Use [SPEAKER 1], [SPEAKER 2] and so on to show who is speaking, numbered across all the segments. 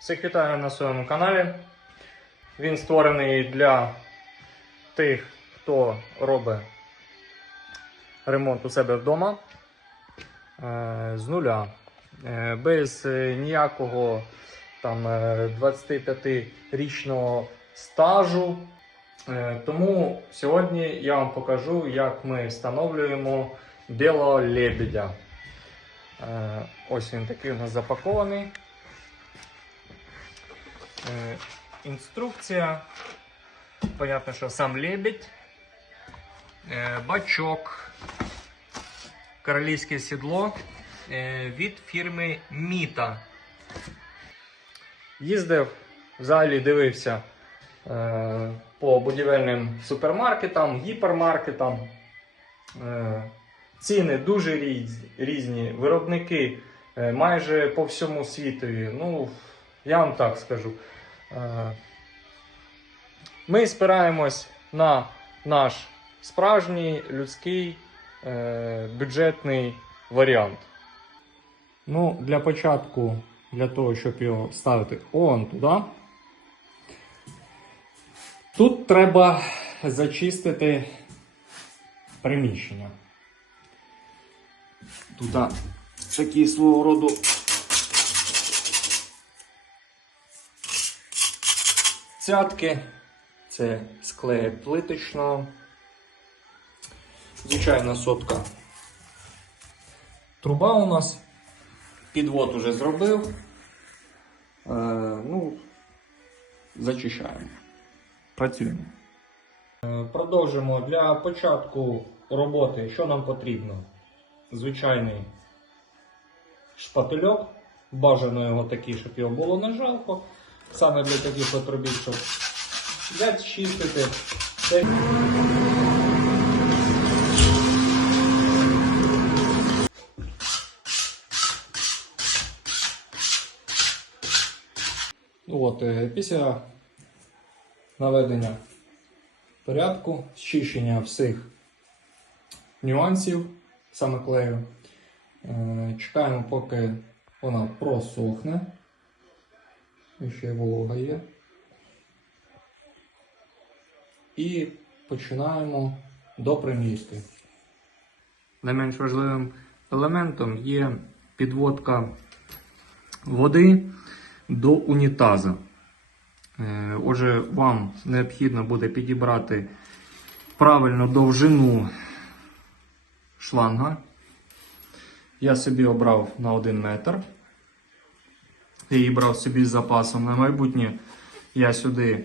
[SPEAKER 1] Всіх вітаю на своєму каналі. Він створений для тих, хто робить ремонт у себе вдома е, з нуля, е, без ніякого там е, 25-річного стажу. Тому сьогодні я вам покажу, як ми встановлюємо білого лебедя. Ось він такий у нас запакований. Е, Інструкція. Понятно, що сам лебедь, е, бачок, королівське сідло е, від фірми Міта. Їздив, взагалі дивився по будівельним супермаркетам, гіпермаркетам. Ціни дуже різні, виробники майже по всьому світові. Ну, я вам так скажу. Е, Ми спираємось на наш справжній людський е, бюджетний варіант. Ну, для початку, для того, щоб його ставити он туди, тут треба зачистити приміщення. Тут такі свого роду цятки. Це склеє плиточного. Звичайна сотка. Труба у нас. Підвод уже зробив. Е, ну, зачищаємо. Працюємо. Е, Продовжимо для початку роботи, що нам потрібно. Звичайний шпательок. Бажано його такий, щоб його було не жалко. Саме для таких от робіт, щоб взяти, чистити. От, е, після наведення порядку, зчищення всіх нюансів саме клею. Е, Чекаємо, поки вона просохне. Ще волога є. І починаємо до примістки. Найменш важливим елементом є підводка води до унітаза. Е, Отже, вам необхідно буде підібрати правильну довжину шланга. Я собі обрав на 1 метр. Її брав собі з запасом. На майбутнє я сюди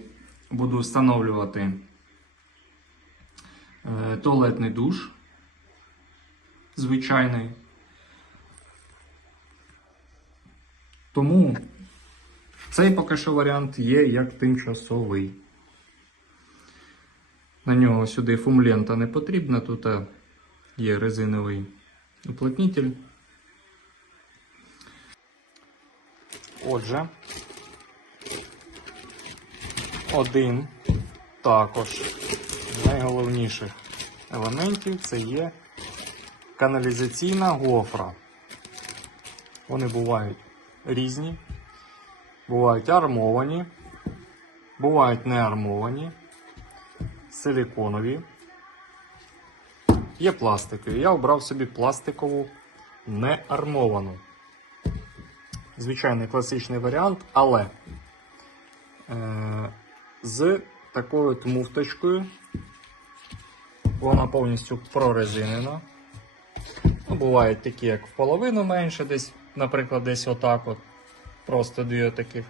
[SPEAKER 1] буду встановлювати е, туалетний душ. Звичайний. Тому цей поки що варіант є як тимчасовий. На нього сюди фумлента не потрібна, тут е, є резиновий уплотнитель. Отже, один також з найголовніших елементів це є каналізаційна гофра. Вони бувають різні, бувають армовані, бувають не армовані, силиконові. Є пластикові. Я обрав собі пластикову не армовану. Звичайний класичний варіант, але е, з такою муфточкою. Вона повністю прорезинена. Ну, бувають такі, як в половину менше, десь, наприклад, десь отак от. Просто дві таких.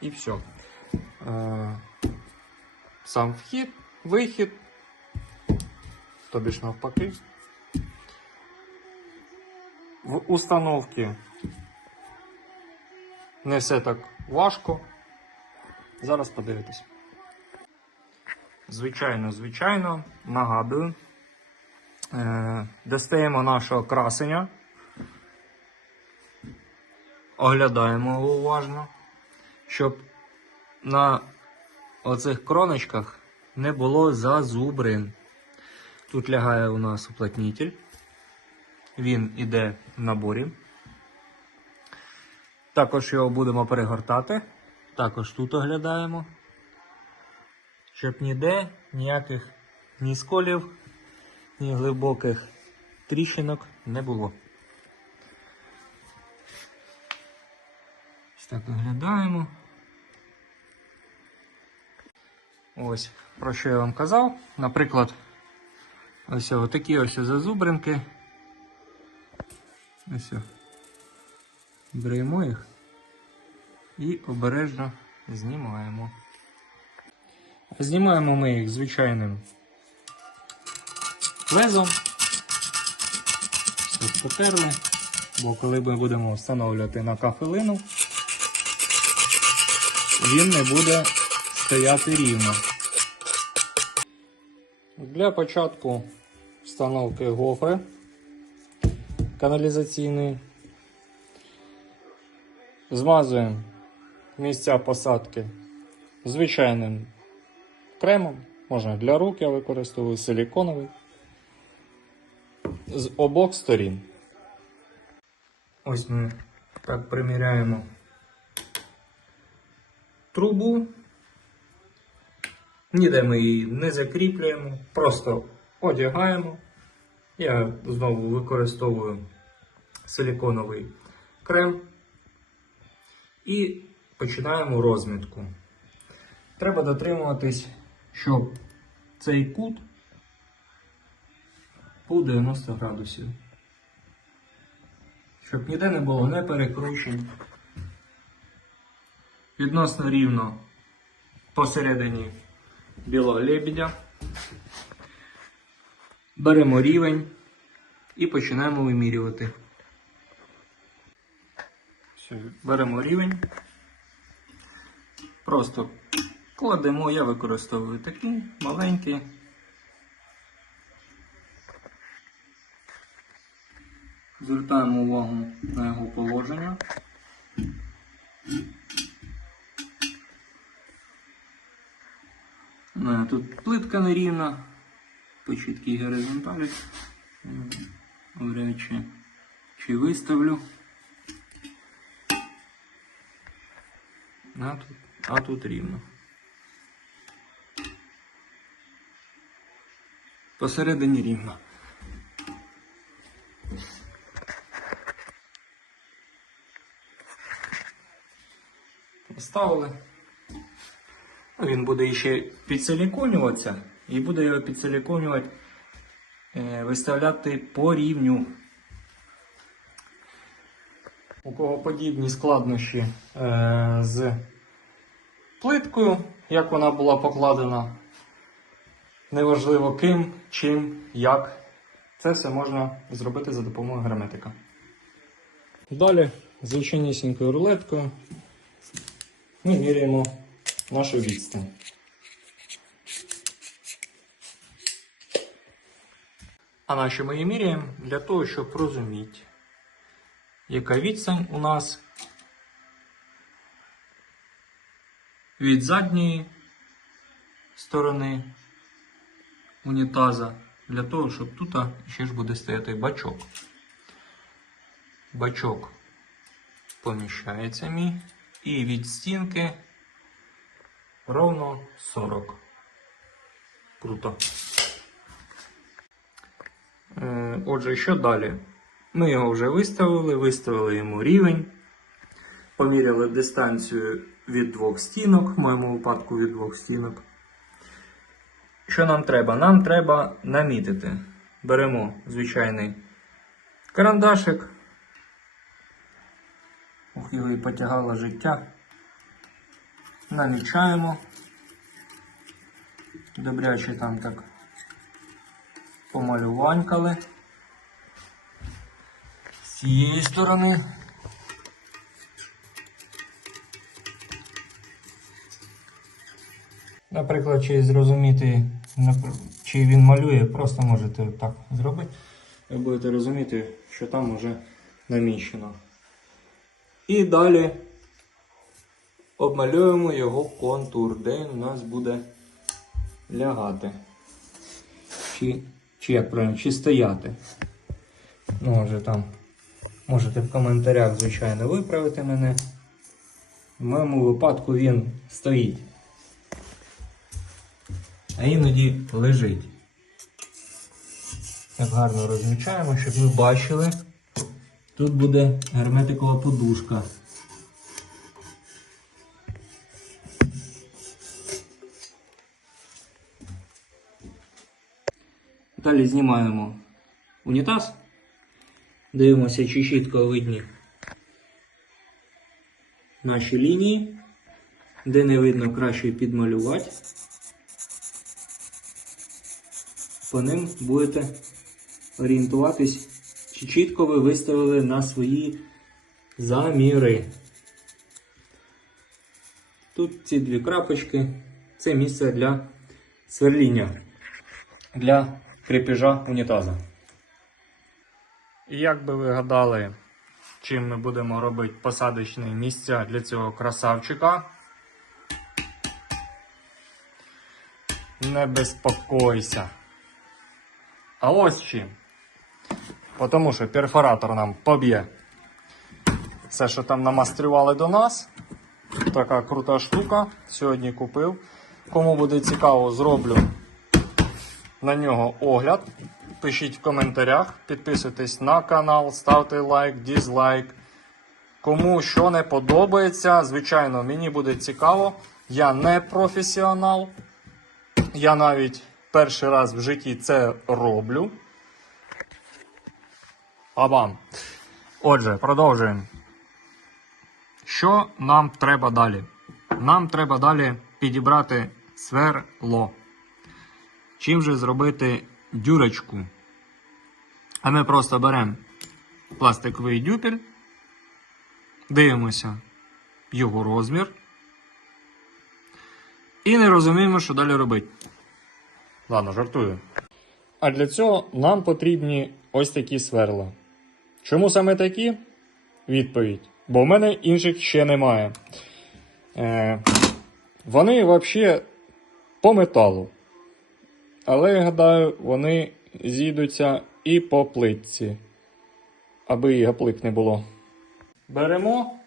[SPEAKER 1] І все. Е, сам вхід, вихід. Тобі ж навпаки. В установці не все так важко. Зараз подивитись. Звичайно, звичайно, нагадую. Е, достаємо нашого красення. Оглядаємо його уважно, щоб на оцих кроночках не було зазубрин. Тут лягає у нас уплотнитель. Він іде в наборі. Також його будемо перегортати. Також тут оглядаємо. Щоб ніде ніяких ні сколів, ні глибоких тріщинок не було. Ось так оглядаємо. Ось, про що я вам казав. Наприклад, ось такі ось зазубринки. Ось. Беремо їх і обережно знімаємо. Знімаємо ми їх звичайним лезом. Тут потерли, бо коли ми будемо встановлювати на кафелину, він не буде стояти рівно. Для початку встановки гофри каналізаційної змазуємо місця посадки звичайним кремом. Можна для рук я використовую силіконовий. З обох сторін. Ось ми так приміряємо трубу. Ніде ми її не закріплюємо, просто одягаємо. Я знову використовую силіконовий крем і починаємо розмітку. Треба дотримуватись, щоб цей кут був 90 градусів. Щоб ніде не було не перекручень. Відносно рівно посередині білого лебедя. Беремо рівень і починаємо вимірювати. Беремо рівень. Просто кладемо, я використовую такі маленькі. Звертаємо увагу на його положення. Тут плитка нерівна, по чіткій горизонталі. Навряд чи, чи виставлю. А тут, а тут рівно. Посередині рівно. Поставили. Ну, Він буде ще підсиліконюватися і буде його підсиліконювати, е, виставляти по рівню. У кого подібні складнощі е, з плиткою, як вона була покладена, неважливо ким, чим, як. Це все можна зробити за допомогою герметика. Далі звичайнісінькою рулеткою ми міряємо нашу відстань. А наші ми її міряємо для того, щоб розуміти, яка у нас від задньої сторони унітаза, для того, щоб тут ще ж буде стояти бачок. Бачок поміщається мій і від стінки ровно 40. Круто. Е, Отже, що далі? Ми його вже виставили, виставили йому рівень, поміряли дистанцію від двох стінок, в моєму випадку від двох стінок. Що нам треба? Нам треба намітити. Беремо звичайний карандашик. Ух, його і потягало життя. Намічаємо. Добряче там так помалюванькали. Цієї сторони. Наприклад, чи зрозуміти, чи він малює, просто можете так зробити. Ви будете розуміти, що там вже наміщено. І далі обмалюємо його контур, де він у нас буде лягати. Чи, чи як правильно, чи стояти. Ну, вже там Можете в коментарях, звичайно, виправити мене. В моєму випадку він стоїть. А іноді лежить. Так гарно розмічаємо, щоб ви бачили. Тут буде герметикова подушка. Далі знімаємо унітаз. Дивимося, чи чітко видні наші лінії. Де не видно, краще підмалювати. По ним будете орієнтуватись, чи чітко ви виставили на свої заміри. Тут ці дві крапочки це місце для сверління, для крепежа унітаза. І як би ви гадали, чим ми будемо робити посадочні місця для цього красавчика? Не безпокойся. А ось чим. Тому що перфоратор нам поб'є все, що там намастрювали до нас. Така крута штука. Сьогодні купив. Кому буде цікаво, зроблю на нього огляд. Пишіть в коментарях, підписуйтесь на канал, ставте лайк, дізлайк. Кому що не подобається, звичайно, мені буде цікаво. Я не професіонал. Я навіть перший раз в житті це роблю. Абам. Отже, продовжуємо. Що нам треба далі? Нам треба далі підібрати сверло. Чим же зробити дюрочку? А ми просто беремо пластиковий дюпель, дивимося його розмір. І не розуміємо, що далі робити. Ладно, жартую. А для цього нам потрібні ось такі сверла. Чому саме такі? Відповідь. Бо в мене інших ще немає. Е, вони взагалі по металу. Але я гадаю, вони зійдуться і по плитці, аби і гаплик не було. Беремо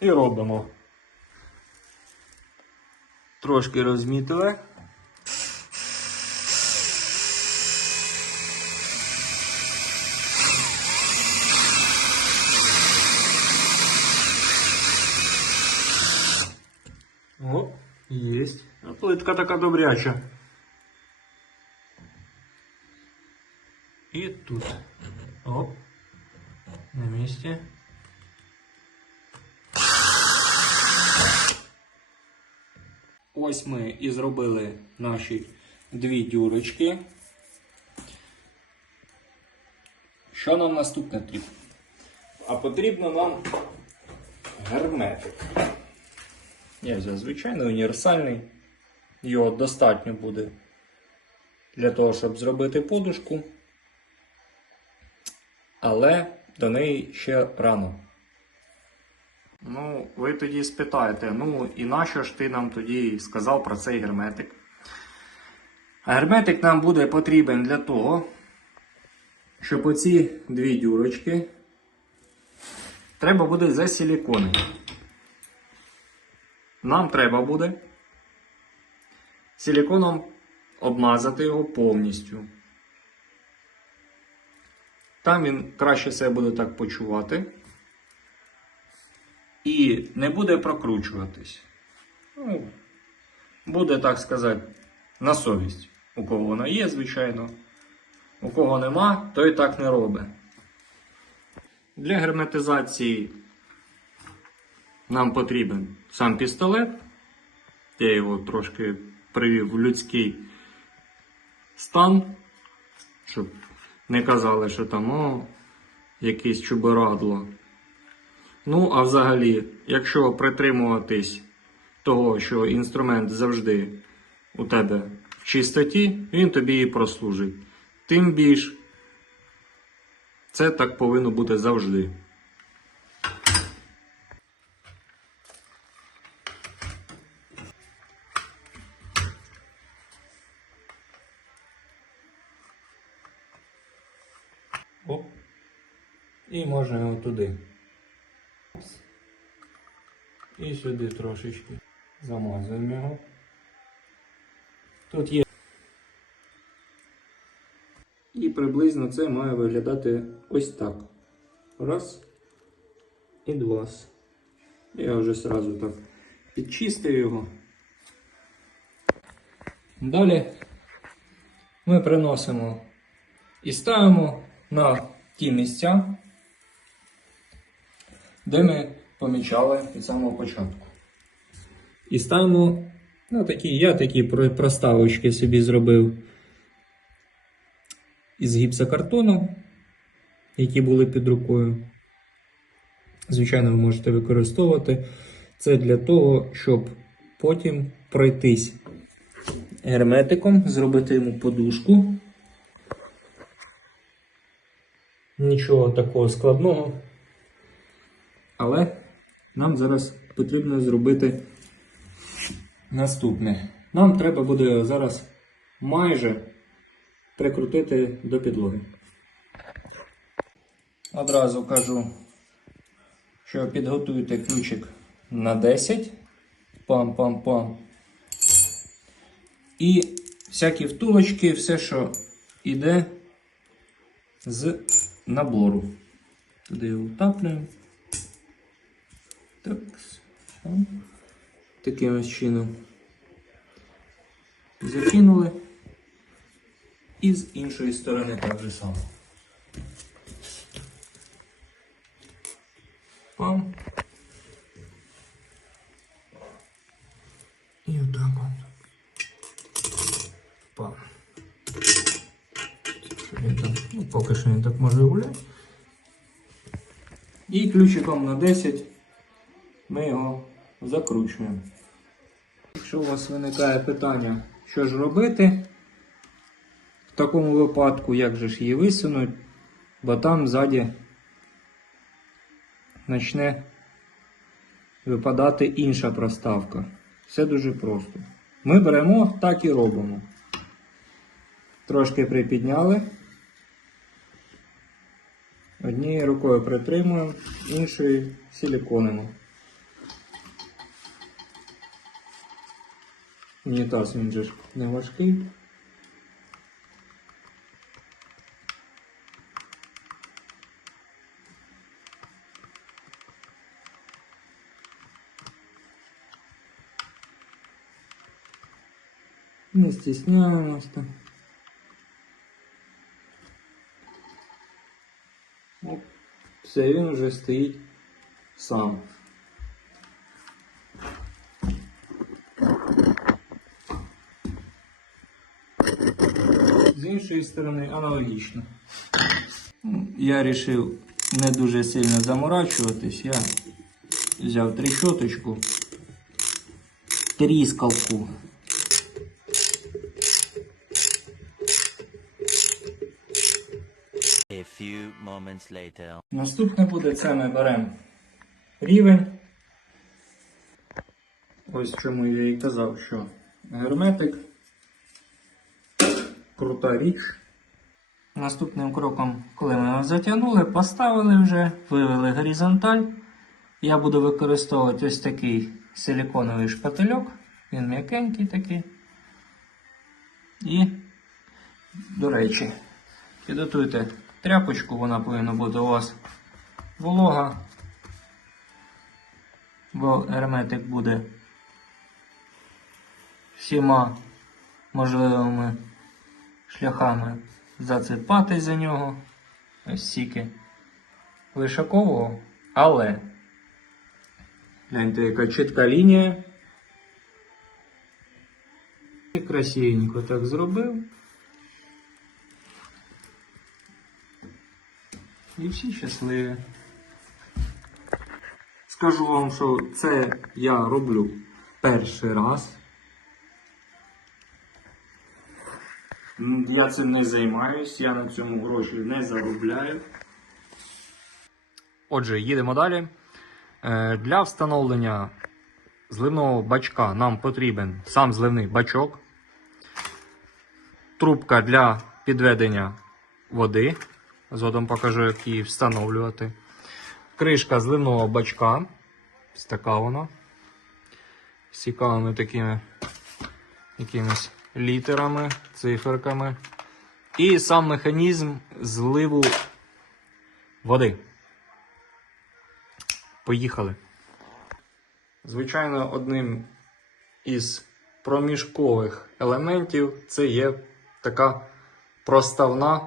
[SPEAKER 1] і робимо. Трошки розмітили. О, есть. Плитка така добряча. І тут. Оп. На місці. Ось ми і зробили наші дві дюрочки. Що нам наступне потрібно? А потрібно нам герметик. Я взяв звичайний універсальний. Його достатньо буде для того, щоб зробити подушку. Але до неї ще рано. Ну, ви тоді спитаєте, ну і нащо ж ти нам тоді сказав про цей герметик? Герметик нам буде потрібен для того, щоб оці дві дюрочки треба буде засиліконити. Нам треба буде силіконом обмазати його повністю. Там він краще себе буде так почувати. І не буде прокручуватись. Ну, буде, так сказати, на совість. У кого вона є, звичайно. У кого нема, той так не робить. Для герметизації нам потрібен сам пістолет. Я його трошки привів в людський стан, щоб не казали, що там о, якесь чуборадло. Ну, а взагалі, якщо притримуватись того, що інструмент завжди у тебе в чистоті, він тобі і прослужить. Тим більш це так повинно бути завжди. Оп. І можна його туди. І сюди трошечки замазуємо його. Тут є. І приблизно це має виглядати ось так. Раз. І два. Я вже сразу так підчистив його. Далі ми приносимо і ставимо на ті місця, де ми помічали від самого початку. І ставимо ну, такі, я такі проставочки собі зробив із гіпсокартону, які були під рукою. Звичайно, ви можете використовувати це для того, щоб потім пройтись герметиком, зробити йому подушку. Нічого такого складного. Але нам зараз потрібно зробити наступне. Нам треба буде зараз майже прикрутити до підлоги. Одразу кажу, що підготуйте ключик на 10. Пам-пам-пам. І всякі втулочки, все, що йде з набору. Туди його втаплюємо. Так. Таким ось чином. Закинули. І з іншої сторони так же само. Пам. І отак от. Пам. Що він там? Він так може гуляти. І ключиком на 10 ми його закручуємо. Якщо у вас виникає питання, що ж робити, в такому випадку, як же ж її висунуть, бо там ззаді почне випадати інша проставка. Все дуже просто. Ми беремо, так і робимо. Трошки припідняли. Однією рукою притримуємо, іншою силіконимо. Унітаз він же не важкий. Не стісняємось там. Оп. Все, він вже стоїть сам. З іншої сторони аналогічно. Я вирішив не дуже сильно заморачуватись. Я взяв трещоточку, тріскалку.
[SPEAKER 2] Few moments later.
[SPEAKER 1] Наступне буде це ми беремо рівень. Ось чому я і казав, що герметик крута річ. Наступним кроком, коли ми його затягнули, поставили вже, вивели горизонталь. Я буду використовувати ось такий силиконовий шпательок. Він м'якенький такий. І, до речі, підготуйте тряпочку, вона повинна бути у вас волога, бо герметик буде всіма можливими шляхами зацепати за нього. Ось стільки вишакового, але гляньте, яка чітка лінія. Красивенько так зробив. І всі щасливі. Скажу вам, що це я роблю перший раз. Я цим не займаюсь, я на цьому гроші не заробляю.
[SPEAKER 3] Отже, їдемо далі. Е, Для встановлення зливного бачка нам потрібен сам зливний бачок, трубка для підведення води
[SPEAKER 1] Згодом покажу, як її встановлювати. Кришка зливного бачка. Ось вона. З цікавими такими якимись літерами, циферками. І сам механізм зливу води. Поїхали. Звичайно, одним із проміжкових елементів це є така проставна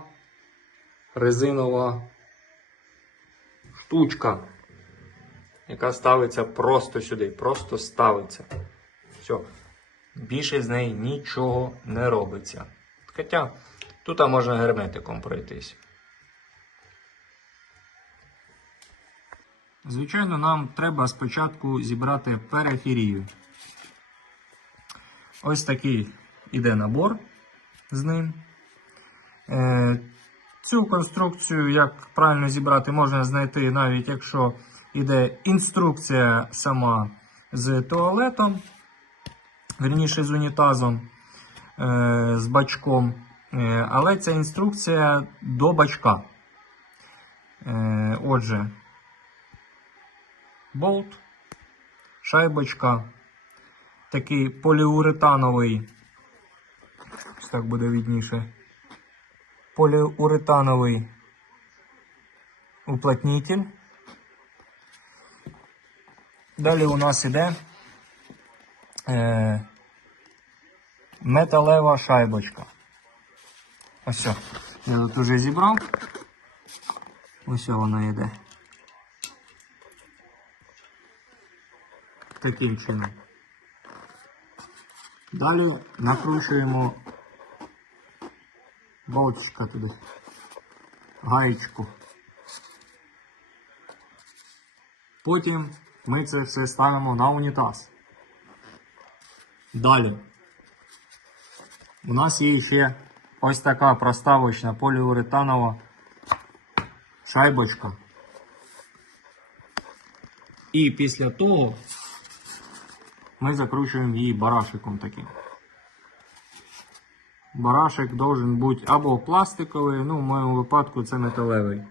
[SPEAKER 1] резинова штучка, яка ставиться просто сюди, просто ставиться. Все. Більше з неї нічого не робиться. Хоча тут можна герметиком пройтись. Звичайно, нам треба спочатку зібрати периферію. Ось такий іде набор з ним. Цю конструкцію, як правильно зібрати, можна знайти навіть якщо йде інструкція сама з туалетом, верніше з унітазом, е, з бачком. Е, Але ця інструкція до бачка. Е, Отже, болт, шайбочка, такий поліуретановий, так буде відніше, поліуретановий уплотнитель. Далі у нас іде е, металева шайбочка. Ось все. Я тут уже зібрав. Ось вона йде. Таким чином. Далі накручуємо болтичка туди. Гаєчку. Потім ми це все ставимо на унітаз. Далі. У нас є ще ось така проставочна поліуретанова шайбочка. І після того ми закручуємо її барашиком таким. Барашек должен бути або пластиковий, ну в моєму випадку це металевий.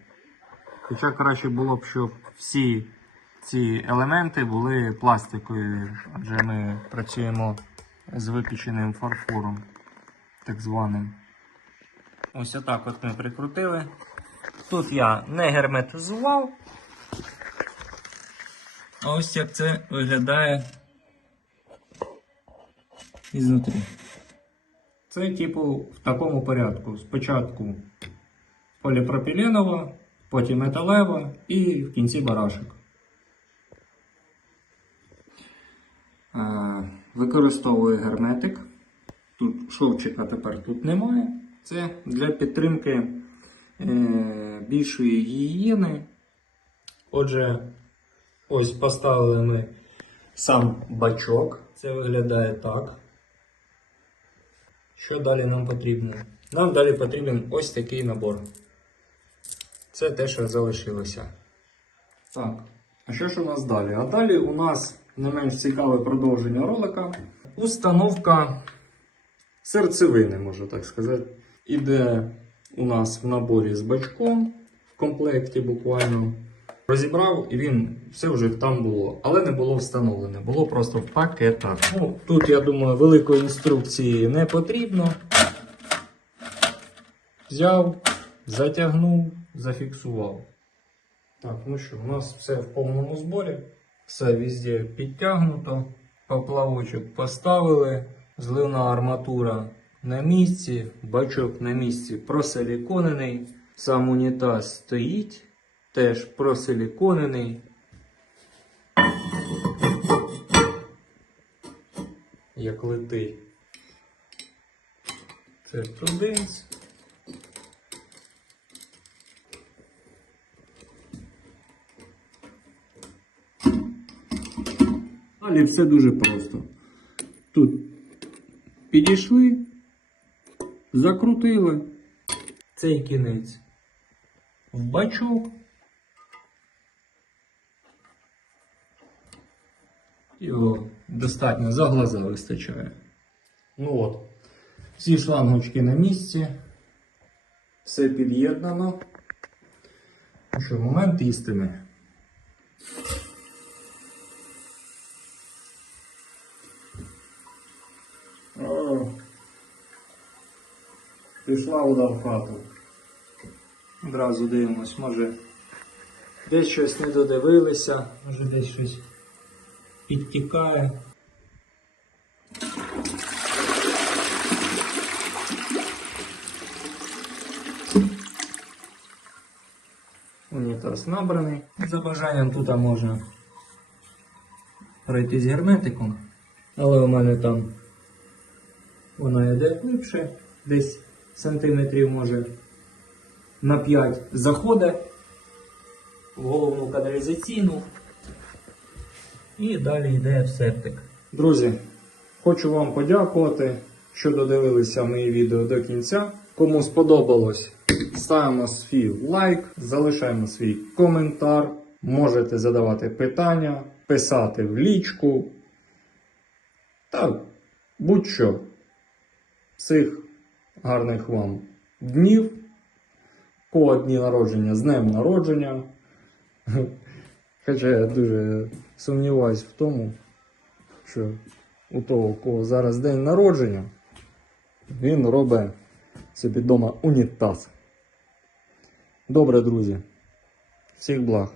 [SPEAKER 1] Хоча краще було б, щоб всі ці елементи були пластикові, адже ми працюємо з випіченим фарфором, так званим. Ось отак от ми прикрутили. Тут я не герметизував. А ось як це виглядає ізнутрі. Це, типу, в такому порядку. Спочатку поліпропіленова, потім металева і в кінці барашек. Е, Використовую герметик. Тут шовчика тепер тут немає. Це для підтримки е, більшої гігієни. Отже, ось поставили ми сам бачок. Це виглядає так. Що далі нам потрібно? Нам далі потрібен ось такий набор. Це те, що залишилося. Так, а що ж у нас далі? А далі у нас не менш цікаве продовження ролика. Установка серцевини, можна так сказати. Іде у нас в наборі з бачком в комплекті буквально. Розібрав і він все вже там було, але не було встановлене, було просто в пакетах. Ну, тут, я думаю, великої інструкції не потрібно. Взяв, затягнув, зафіксував. Так, ну що, у нас все в повному зборі. Все везде підтягнуто. Поплавочок поставили. Зливна арматура на місці, бачок на місці просиліконений. Сам унітаз стоїть, теж просиліконений. Як летить. Це туди. Далі все дуже просто. Тут підійшли, закрутили цей кінець в бачок. Його достатньо за глаза вистачає. Ну от, всі шлангочки на місці, все під'єднано. Що, момент істини. О, пішла вода в хату. Одразу дивимось, може десь щось не додивилися, може десь щось підтікає. Унітаз набраний. За бажанням тут можна пройти з герметиком. Але у мене там вона йде глибше, десь сантиметрів може на 5 заходить в головну каналізаційну і далі йде в септик. Друзі, хочу вам подякувати, що додивилися мої відео до кінця. Кому сподобалось, ставимо свій лайк, залишаємо свій коментар. Можете задавати питання, писати в лічку. Та будь-що. Всіх гарних вам днів. Кого дні народження з днем народження. Хоча я дуже сумніваюсь в тому, що у того, у кого зараз день народження, він робить собі вдома унітаз. Добре, друзі. Всіх благ.